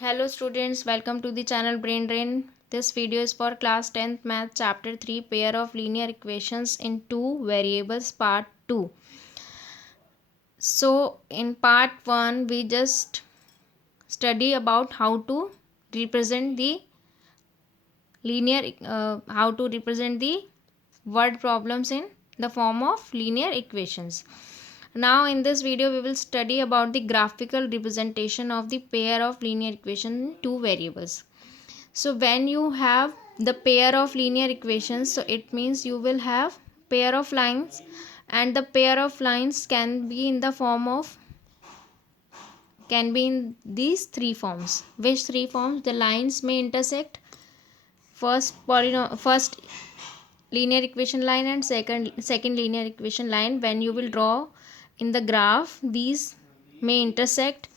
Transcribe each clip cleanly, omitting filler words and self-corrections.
Hello students, welcome to the channel Brain Drain. This video is for class 10th math chapter 3 pair of linear equations in two variables part 2. So in part 1 we just study about how to represent the word problems in the form of linear equations. Now in this video we will study about the graphical representation of the pair of linear equations in two variables. So when you have the pair of linear equations, so it means you will have pair of lines, and the pair of lines can be in these three forms. Which three forms? The lines may intersect first linear equation line and second linear equation line. When you will draw in the graph, these may intersect.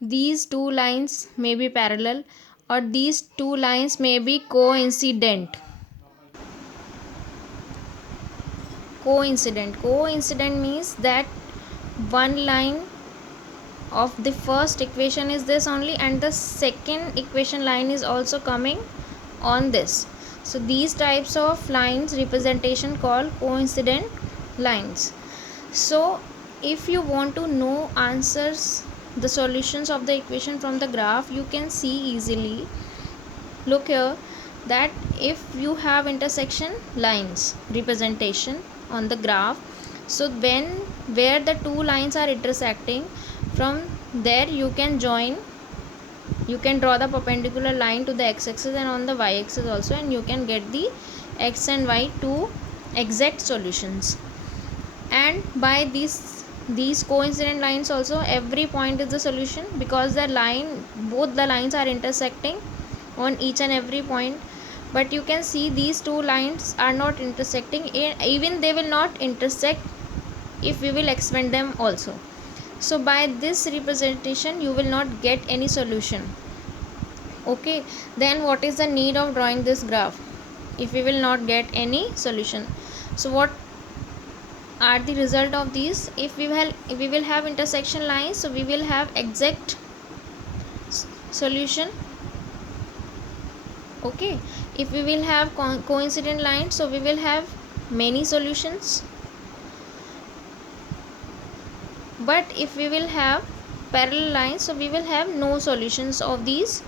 These two lines may be parallel, or these two lines may be coincident. Coincident means that one line of the first equation is this only, and the second equation line is also coming on this. So these types of lines representation called coincident lines. So if you want to know answers, the solutions of the equation from the graph, you can see easily. Look here, that if you have intersection lines representation on the graph, so where the two lines are intersecting, from there you can draw the perpendicular line to the x-axis and on the y-axis also, and you can get the x and y two exact solutions. And by these coincident lines also, every point is the solution, because both the lines are intersecting on each and every point. But you can see these two lines are not intersecting, even they will not intersect if we will expand them also. So by this representation you will not get any solution. Okay, then what is the need of drawing this graph if we will not get any solution? So what are the result of these? If we will have intersection lines, so we will have exact solution. Okay, if we will have coincident lines, so we will have many solutions. But if we will have parallel lines, so we will have no solutions of these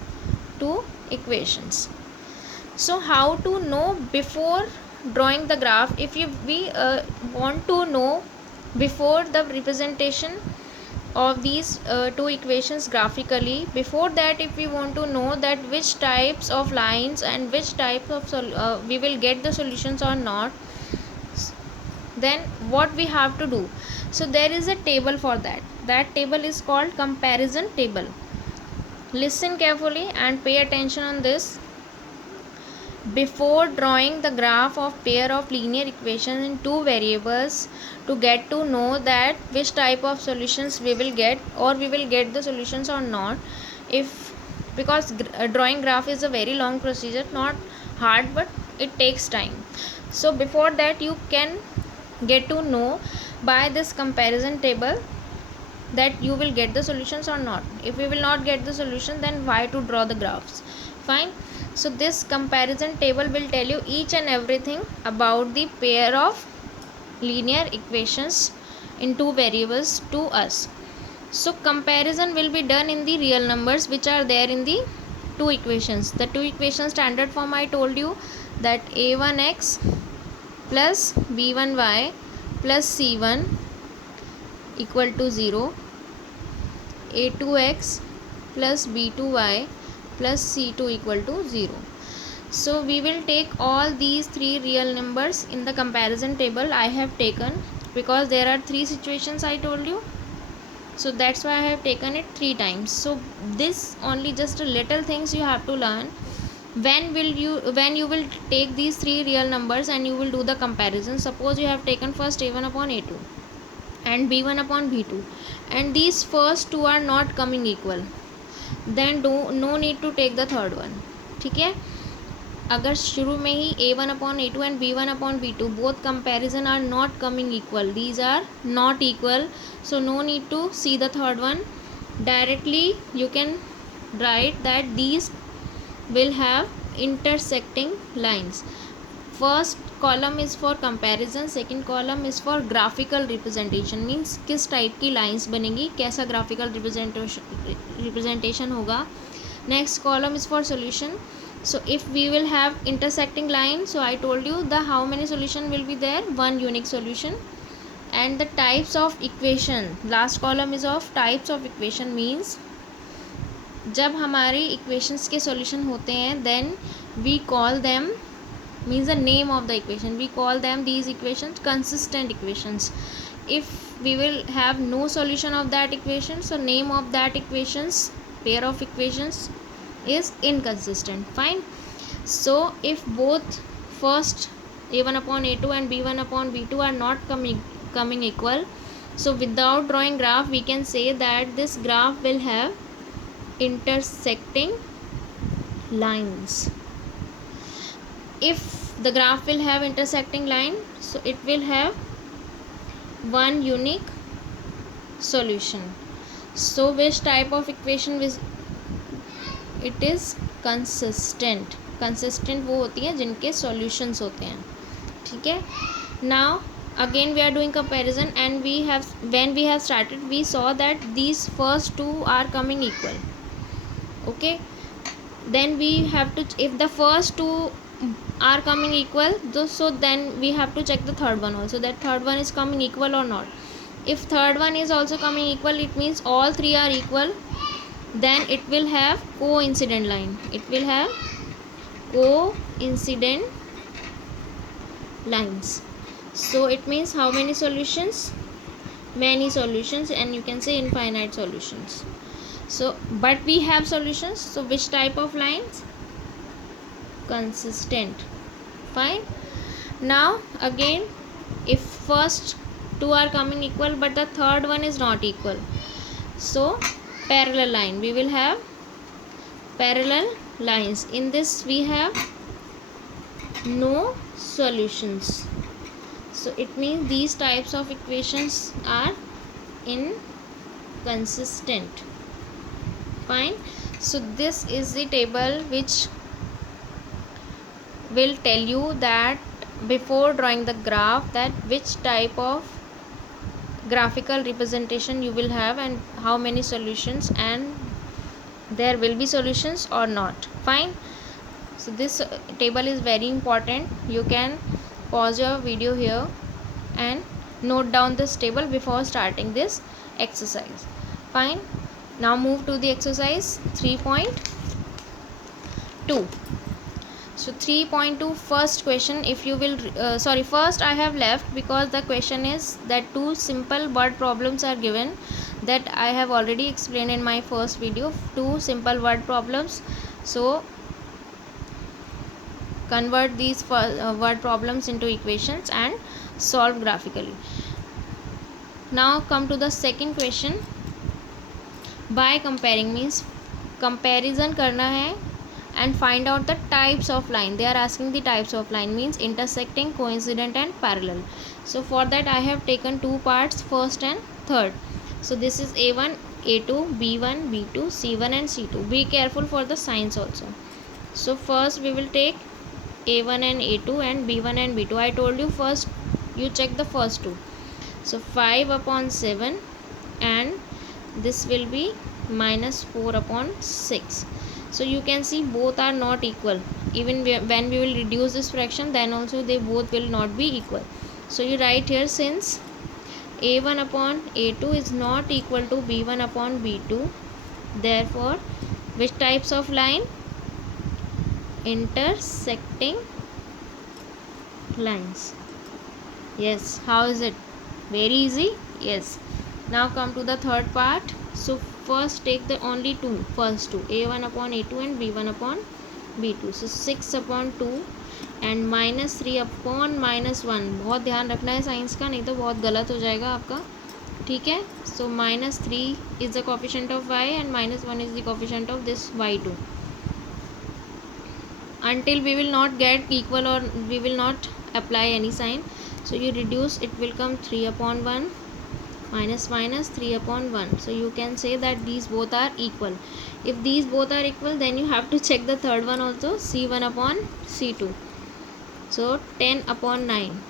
two equations. So how to know before drawing the graph? If we want to know before the representation of these two equations graphically, before that, if we want to know that which types of lines and which type of we will get the solutions or not, then what we have to do? So there is a table for that table is called comparison table. Listen carefully and pay attention on this. Before drawing the graph of pair of linear equations in two variables, to get to know that which type of solutions we will get, or we will get the solutions or not, because drawing graph is a very long procedure, not hard, but it takes time. So before that, you can get to know by this comparison table that you will get the solutions or not. If we will not get the solution, then why to draw the graphs? Fine. So this comparison table will tell you each and everything about the pair of linear equations in two variables to us. So comparison will be done in the real numbers which are there in the two equations. The two equations standard form I told you, that a1x plus b1y plus c1 equal to 0, a2x plus b2y plus c2 equal to 0. So we will take all these three real numbers in the comparison table I have taken, because there are three situations I told you, so that's why I have taken it 3 times. So this only just a little things you have to learn. When you will take these three real numbers and you will do the comparison. Suppose you have taken first a1 upon a2 and b1 upon b2, and these first two are not coming equal, then no need to take the third one. ठीक है, अगर शुरू में ही a1 upon a2 and b1 upon b2 both comparison are not coming equal, these are not equal, so no need to see the third one. Directly you can write that these will have intersecting lines. First column is for comparison, second column is for graphical representation, means किस type की lines बनेंगी, कैसा graphical representation होगा. Next column is for solution. So if we will have intersecting line, so I told you the how many solution will be there, one unique solution. And the types of equation, last column is of types of equation, means जब हमारे equations के solution होते हैं then we call them, means the name of the equation, we call them these equations consistent equations. If we will have no solution of that equation, so name of that equations, pair of equations, is inconsistent. Fine. So if both first a1 upon a2 and b1 upon b2 are not coming equal, so without drawing graph we can say that this graph will have intersecting lines. If the graph will have intersecting line, so it will have one unique solution. So which type of equation is it is consistent. consistent वो होती है जिनके solutions होते हैं. ठीक है. Now again we are doing comparison, and we have, when we have started we saw that these first two are coming equal. Okay, then we have to, if the first two are coming equal, so then we have to check the third one also, that third one is coming equal or not. If third one is also coming equal, it means all three are equal, then it will have coincident line, it will have coincident lines. So it means how many solutions, many solutions, and you can say infinite solutions. So but we have solutions, so which type of lines, consistent. Fine. Now again, if first two are coming equal but the third one is not equal, so parallel line, we will have parallel lines. In this we have no solutions, so it means these types of equations are inconsistent. Fine. So this is the table which will tell you that before drawing the graph, that which type of graphical representation you will have and how many solutions, and there will be solutions or not. Fine. So this table is very important. You can pause your video here and note down this table before starting this exercise. Fine. Now move to the exercise 3.2. So 3.2 first question, if you will first I have left because the question is that two simple word problems are given, that I have already explained in my first video, two simple word problems. So convert these word problems into equations and solve graphically. Now come to the second question. By comparing, means comparison करना है and find out the types of line. They are asking the types of line, means intersecting, coincident and parallel. So for that I have taken two parts, first and third. So this is A1, A2, B1, B2, C1 and C2. Be careful for the signs also. So first we will take A1 and A2 and B1 and B2. I told you first you check the first two. So 5 upon 7 and this will be minus 4 upon 6. So you can see both are not equal. Even when we will reduce this fraction, then also they both will not be equal. So you write here, since a1 upon a2 is not equal to b1 upon b2, therefore which types of line, intersecting lines. Yes, how is it? Very easy. Yes. Now come to the third part. So first take the only two, first two, a1 upon a2 and b1 upon b2. So 6 upon 2 and minus 3 upon minus 1. बहुत ध्यान रखना है science का, नहीं तो बहुत गलत हो जाएगा आपका. ठीक है. So minus 3 is the coefficient of y and minus 1 is the coefficient of this y2. Until we will not get equal or we will not apply any sign. So you reduce, it will come 3 upon 1 minus minus 3 upon 1. So you can say that these both are equal. If these both are equal, then you have to check the third one also, c1 upon c2. So 10 upon 9,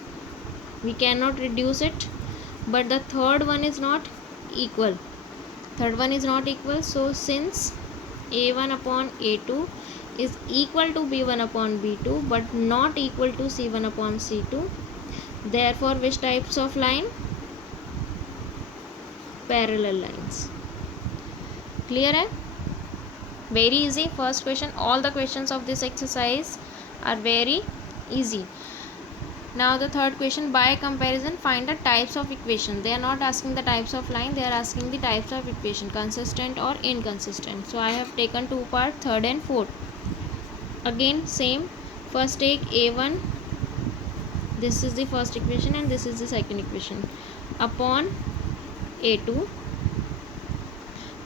we cannot reduce it, but the third one is not equal. So since a1 upon a2 is equal to b1 upon b2 but not equal to c1 upon c2, therefore which types of line? Parallel lines. Clear hai? Very easy. First question. All the questions of this exercise are very easy. Now the third question, by comparison find the types of equation. They are not asking the types of line, they are asking the types of equation, consistent or inconsistent. So I have taken two parts, third and fourth. Again same, first take a1, this is the first equation and this is the second equation, upon a2,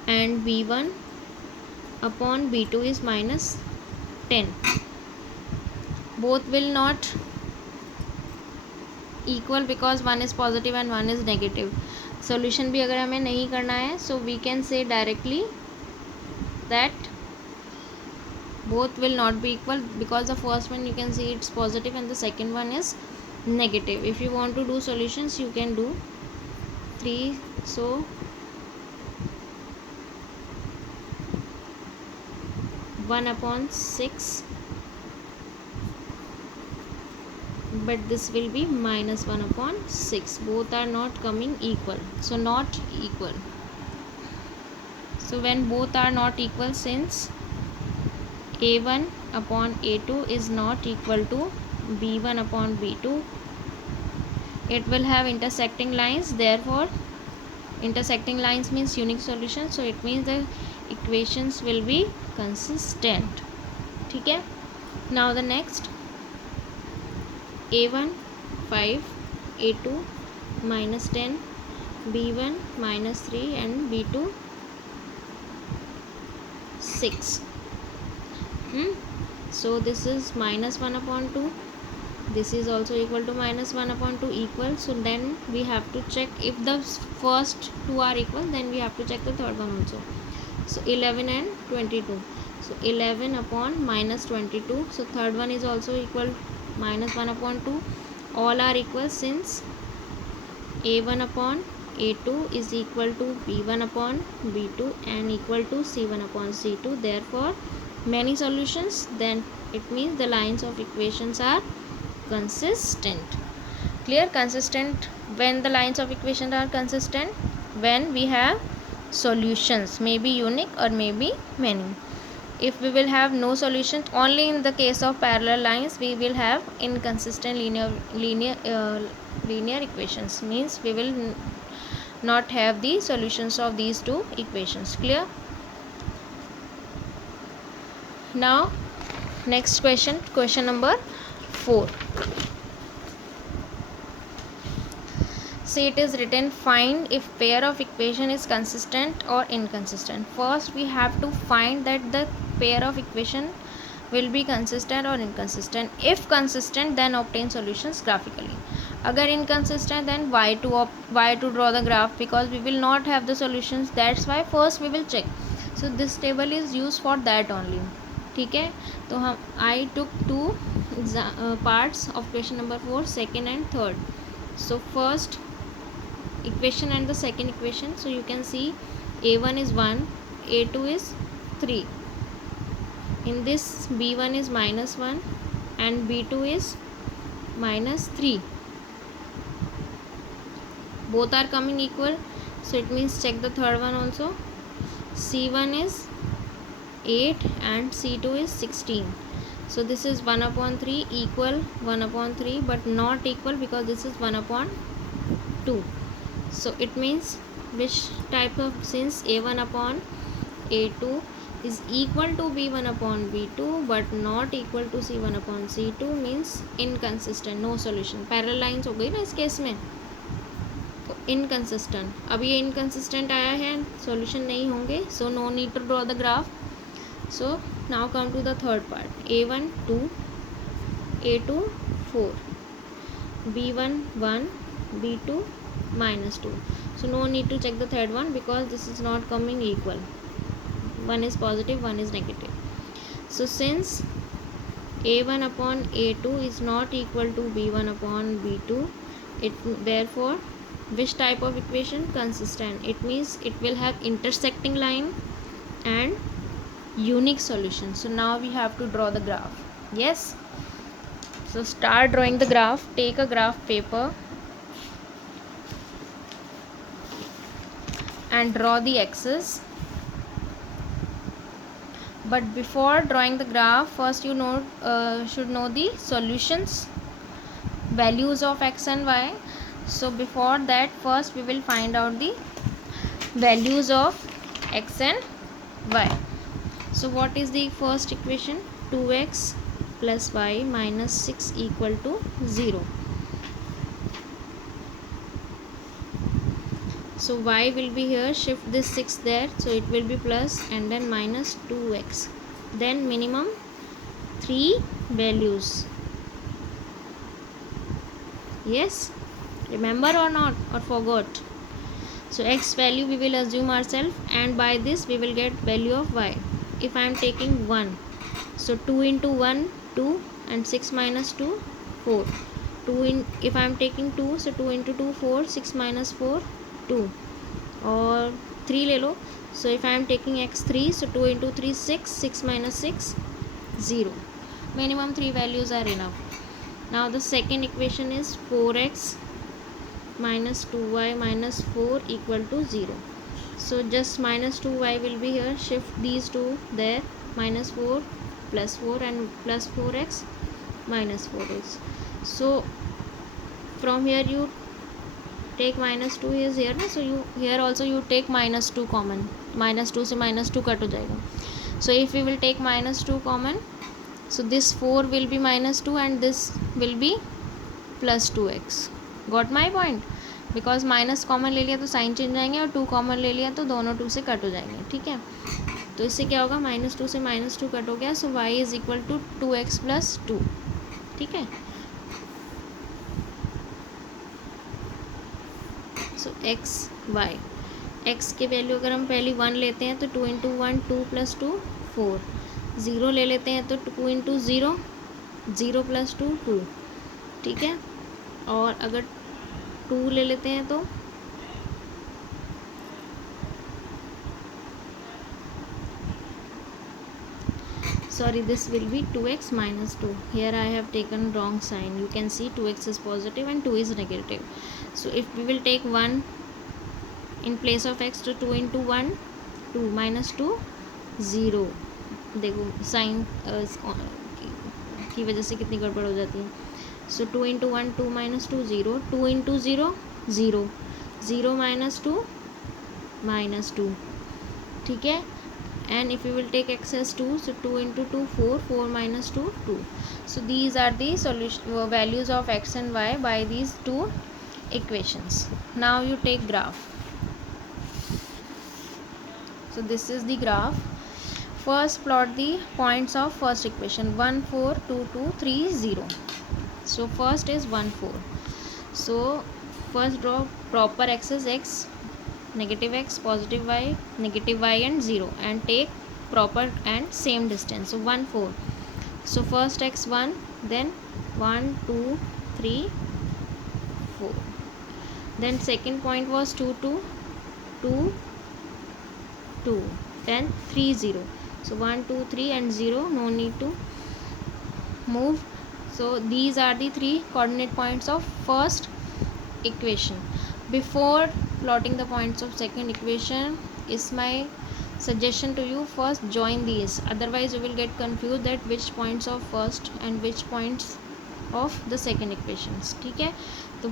and b1 upon b2 is minus 10. Both will not equal because one is positive and one is negative. Solution भी अगर हमें नहीं करना है, so we can say directly that both will not be equal because the first one you can see it's positive and the second one is negative. If you want to do solutions, you can do 3. So 1 upon 6, but this will be minus 1 upon 6. Both are not coming equal, so not equal. So when both are not equal, since a1 upon a2 is not equal to b1 upon b2, it will have intersecting lines. Therefore intersecting lines means unique solution, so it means the equations will be consistent. ठीक है. Now the next, a1 5, a2 minus 10, b1 minus 3 and b2 6. So this is minus 1 upon 2, this is also equal to minus 1 upon 2 equal. So then we have to check if the first two are equal, then we have to check the third one also. So 11 and 22, so 11 upon minus 22, so third one is also equal, minus 1 upon 2, all are equal since a1 upon a2 is equal to b1 upon b2 and equal to c1 upon c2. Therefore many solutions, then it means the lines of equations are consistent. Clear? Consistent when the lines of equation are consistent, when we have solutions, may be unique or may be many. If we will have no solution, only in the case of parallel lines we will have inconsistent linear equations, means we will not have the solutions of these two equations. Clear? Now next question, question number 4. See, it is written, find if pair of equation is consistent or inconsistent. First we have to find that the pair of equation will be consistent or inconsistent. If consistent, then obtain solutions graphically. Agar inconsistent, then why to draw the graph, because we will not have the solutions. That's why first we will check. So this table is used for that only. ठीक है. तो हम I took two parts of question number 4, second and third. So first equation and the second equation. So you can see a1 is 1, a2 is 3. In this b1 is minus 1 and b2 is minus 3. Both are coming equal, so it means check the third one also. c1 is 8 and c2 is 16. So this is 1 upon 3 equal 1 upon 3, but not equal because this is 1 upon 2. So it means which type of, since a1 upon a2 is equal to b1 upon b2 but not equal to c1 upon c2, means inconsistent, no solution. Parallel lines हो गई ना इस case में, तो inconsistent. अब ये inconsistent आया है, सॉल्यूशन नहीं होंगे, so no need to draw the graph. So now come to the third part. a1 2, a2 4, b1 1, b2 minus 2. So no need to check the third one because this is not coming equal. One is positive, one is negative. So since a1 upon a2 is not equal to b1 upon b2, it therefore which type of equation? Consistent. It means it will have intersecting line and unique solution. So now we have to draw the graph. Yes, so start drawing the graph. Take a graph paper and draw the axis. But before drawing the graph, first you should know the solutions, values of x and y. So before that, first we will find out the values of x and y. So what is the first equation? 2x plus y minus 6 equal to 0. So y will be here, shift this 6 there, so it will be plus and then minus 2x. Then minimum 3 values. Yes, remember or not, or forgot? So x value we will assume ourselves, and by this we will get value of y. If I am taking 1, so 2 into 1 2 and 6 minus 2 4. If I am taking 2, so 2 into 2 4, 6 minus 4 2, or 3 ले लो. So if I am taking x3, so 2 into 3 6, 6 minus 6 0. Minimum 3 values are enough. Now the second equation is 4x minus 2y minus 4 equal to 0. So just minus 2y will be here, shift these two there, minus 4 plus 4 and plus 4x minus 4x. So from here you take minus 2 is here ना, so you here also you take minus 2 common. minus 2 से minus 2 cut हो जाएगा. So if we will take minus 2 common, so this 4 will be minus 2 and this will be plus 2x. Got my point? Because minus common ले लिया तो sign change आएंगे और 2 common ले लिया तो दोनों 2 से कट हो जाएंगे. ठीक है, तो इससे क्या होगा, माइनस 2 से माइनस 2 कट हो गया. So y is equal to 2x plus 2. ठीक है, सो x y, x के वैल्यू अगर हम पहली 1 लेते हैं तो 2 इंटू 1 2 प्लस 2 4. 0 ले लेते हैं तो 2 इंटू 0 0 प्लस 2 2. ठीक है, और अगर 2 ले लेते हैं तो sorry, this will be 2x minus 2. Here I have taken wrong sign. You can see 2x is positive and 2 is negative. So if we will take 1 in place of x, to 2 into 1 2 minus 2 0. देखो sign की वजह से कितनी गड़बड़ हो जाती है. सो 2 into 1 2 minus 2 0. 2 into 0 0. 0 minus 2 minus 2. ठीक है, and if we will take x as 2, so 2 into 2 4, 4 minus 2 2. So these are the solution values of x and y by these two equations. Now you take graph. So this is the graph. First plot the points of first equation 1 4 2 2 3 0. So first is 1 4. So first draw proper axis x, negative x, positive y, negative y and 0, and take proper and same distance. So 1 4. So first x 1, then 1 2 3 4. Then second point was 2 2 2 2, then 3 0. So 1 2 3 and 0, no need to move. So these are the 3 coordinate points of first equation. Before plotting the points of second equation, is my suggestion to you, first join these, otherwise you will get confused that which points of first and which points of the second equations. ठीक है, तो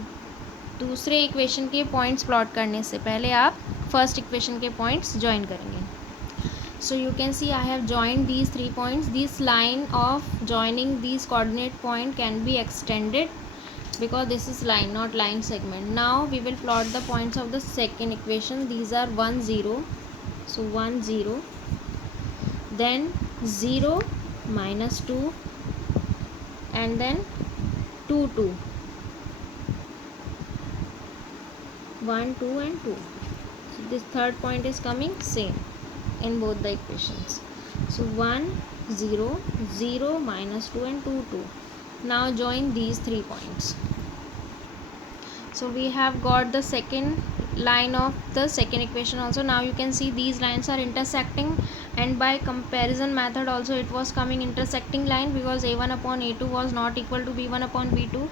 दूसरे equation के points plot करने से पहले आप first equation के पॉइंट्स ज्वाइन करेंगे. So you can see I have joined these 3 points. This line of joining these coordinate point can be extended because this is line, not line segment. Now we will plot the points of the second equation. These are 1 0. So 1 0, then 0 minus 2, and then 2 2. 1 2 and 2. So this third point is coming same in both the equations. So 1 0 0 minus 2 and 2 2. Now join these 3 points. So we have got the second line of the second equation also. Now you can see these lines are intersecting, and by comparison method also it was coming intersecting line, because a1 upon a2 was not equal to b1 upon b2.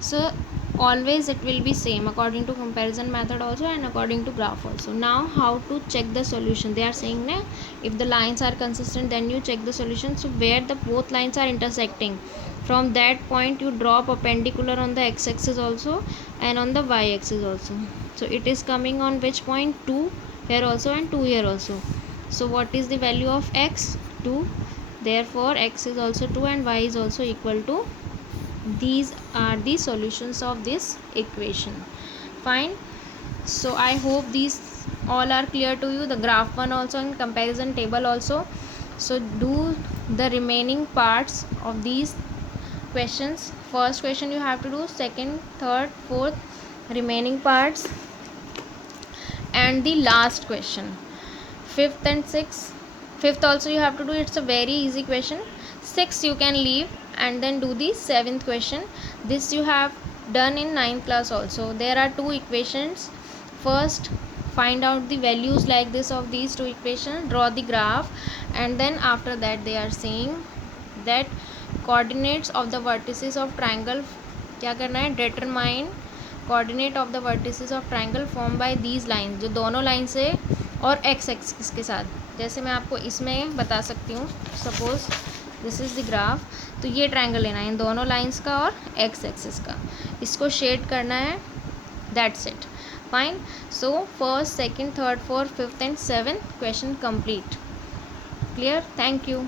So always it will be same according to comparison method also and according to graph also. Now how to check the solution? They are saying na, if the lines are consistent then you check the solution. So where the both lines are intersecting, from that point you draw perpendicular on the x-axis also and on the y-axis also. So it is coming on which point? 2 here also and 2 here also. So what is the value of x? 2. Therefore x is also 2 and y is also equal to. These are the solutions of this equation. Fine. So I hope these all are clear to you, the graph one also and comparison table also. So do the remaining parts of these questions. First question you have to do, second, third, fourth, remaining parts, and the last question, fifth and sixth. Fifth also you have to do, it's a very easy question. Sixth you can leave and then do the seventh question. This you have done in 9th class also. There are two equations. First find out the values like this of these two equations, draw the graph, and then after that they are saying that coordinates of the vertices of triangle क्या करना है, determine coordinate of the vertices of triangle formed by these lines, जो दोनों line से और x axis के साथ. जैसे मैं आपको इसमें बता सकती हूँ, suppose this is the graph. तो ये ट्रायंगल लेना है इन दोनों लाइंस का और x एक्सिस का, इसको शेड करना है. That's it. Fine. So first, second, third, fourth, fifth and seventh question complete. Clear. Thank you.